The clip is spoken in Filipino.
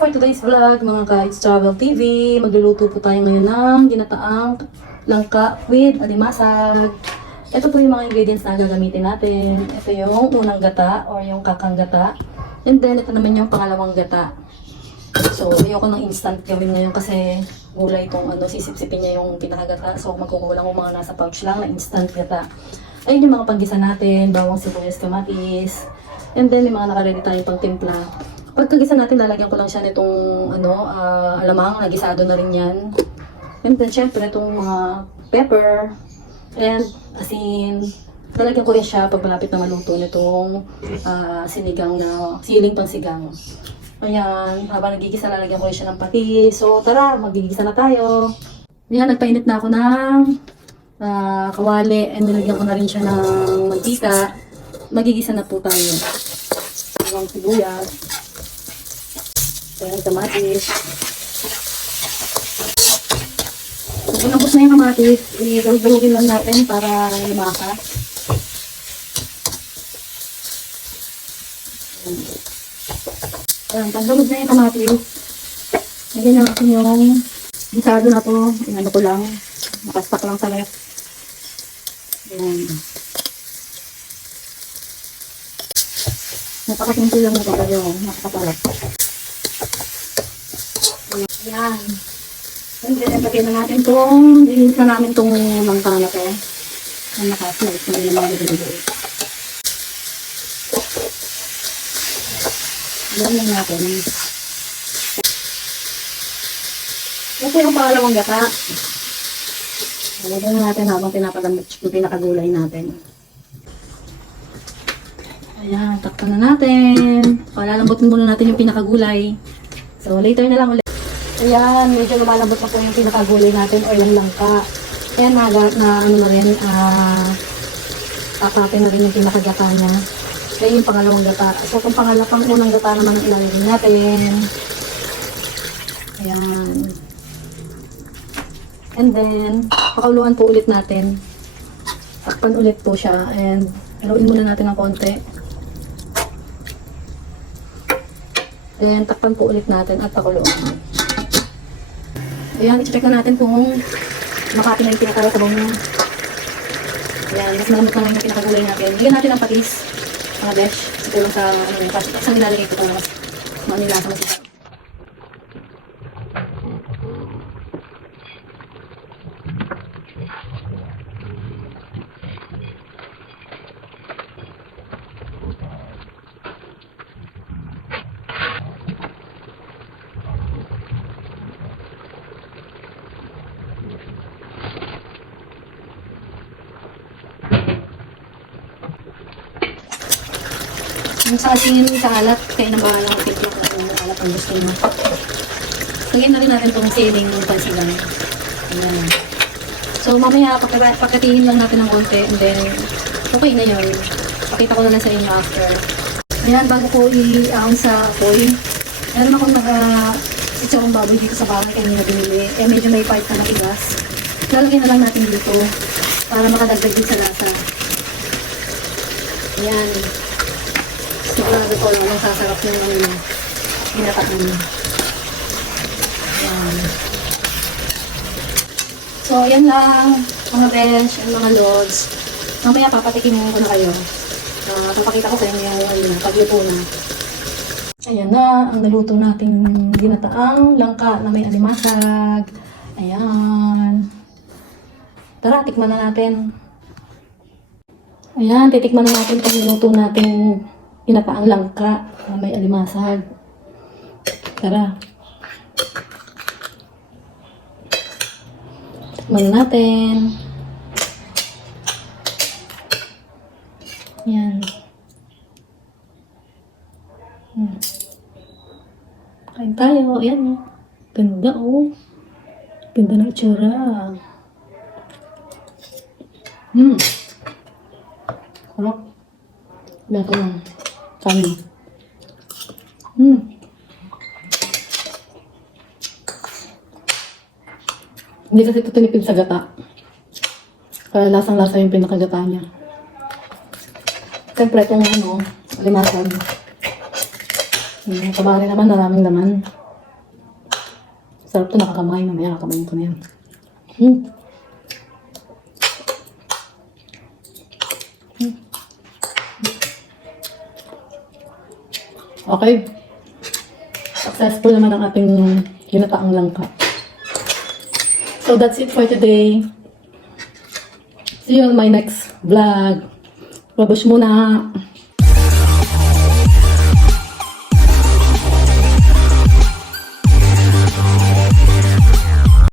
for today's vlog mga ka-It's Travel TV. Magluluto po tayo ngayon ng ginataang langka with alimasag. Ito po yung mga ingredients na gagamitin natin. Ito yung unang gata or yung kakang gata. And then ito naman yung pangalawang gata. So ayoko ng instant gawin ngayon kasi gulay itong sisip-sipin niya yung pinakagata. So magkukulang yung mga nasa pouch lang na instant gata. Ayun yung mga panggisa natin, bawang sibuyas, kamatis. And then may mga nakaredy tayong pang timpla. Pagkagisa natin, lalagyan ko lang siya nitong alamang, nagisado na rin yan. And then syempre itong mga pepper and asin. Lalagyan ko rin siya pag malapit na maluto nitong sinigang na, siling pang sigang. Ayan, habang nagigisa, lalagyan ko rin siya ng patis. So tara, magigisa na tayo. Ayan, nagpainit na ako ng kawali and nilagyan ko na rin siya ng mantika. Magigisa na po tayo. Bawang sibuyas. Ayan, kamatis. Kung nabos na yung kamatis, i-dalugin lang natin para lumakas. Ayan, pagdalog na yung kamatis, lagyan natin yung gisado na to. Inano ko lang, nakastak lang sa ref. Ayan. Napakasimple lang na ito kayo, nakakasarap. Ayan. And then, lagyan na natin itong, dinilis na namin itong langka na ito. Ang nakaslice na yung mga nilagay. Ayan lang natin. Ito yung pangalawang gata. Lagyan natin habang pinapadamit yung pinakagulay natin. Ayan, takpan na natin. Palalambutin muna natin yung pinakagulay. So, later na lang ulit. Ayan, medyo lumalambot na po yung pinakagulay natin o yung langka. Ayan, kakapin na rin yung pinakagata niya. Kaya yung pangalawang gata. So, kung pangalawang unang gata naman ang ilalagay natin. Ayan. And then, pakuluan po ulit natin. Takpan ulit po siya. And, haluin muna natin ng konti. Then, takpan po ulit natin at pakuluan. Ayan, i-check na natin kung makapin na yung pinakaratabang niya. Ayan, mas malamot naman yung pinakagulay natin. Lagyan natin ang patis, mga besh. Siguro sa, sa nilalagay ko para mas manilasa masisa. Yung sa asin, sa alat, kaya nang bahala ng tiklok at yung alat ang gusto mo. Lagyan na rin natin itong siling ng pansigang. Ayan. So, mamaya, pagkatihin lang natin ng konti, and then, okay na yun. Pakita ko na lang sa inyo after. Ayan, bago ko i-aon sa foil, meron akong nag-sitsokong baboy dito sa bahay kanina binili. Eh, medyo may part na matigas. Lalagyan na lang natin dito para makadagdag din sa lasa. Ayan. Sigurado ko lang ang sasarap yung ginataan. Ayan. So, ayan lang mga besh and mga lods. Mamaya papatikin mo na kayo. Papakita ko sa inyo yung pagluto na. Ayan na, ang naluto nating ginataang langka na may alimasag. Ayan. Tara, tikman na natin. Ayan, titikman na natin itong niluto nating ginataang langka na may alimasag. Tara. Tikman natin. Yan. Kain tayo. Ayan. Ganda oh. Ganda ng itsura. Sarap. Beto lang. Kami. Hindi kasi ito tinipid sa gata. Kaya lasang-lasa yung pinakagata niya. Siyempre itong alimasag. Kabali naman, maraming laman. Sarap to, nakakamay. Mamaya nakakamayin ko na yan. Hmm. Okay. Successful naman ang ating ginataang langka. So that's it for today. See you on my next vlog. Babush muna.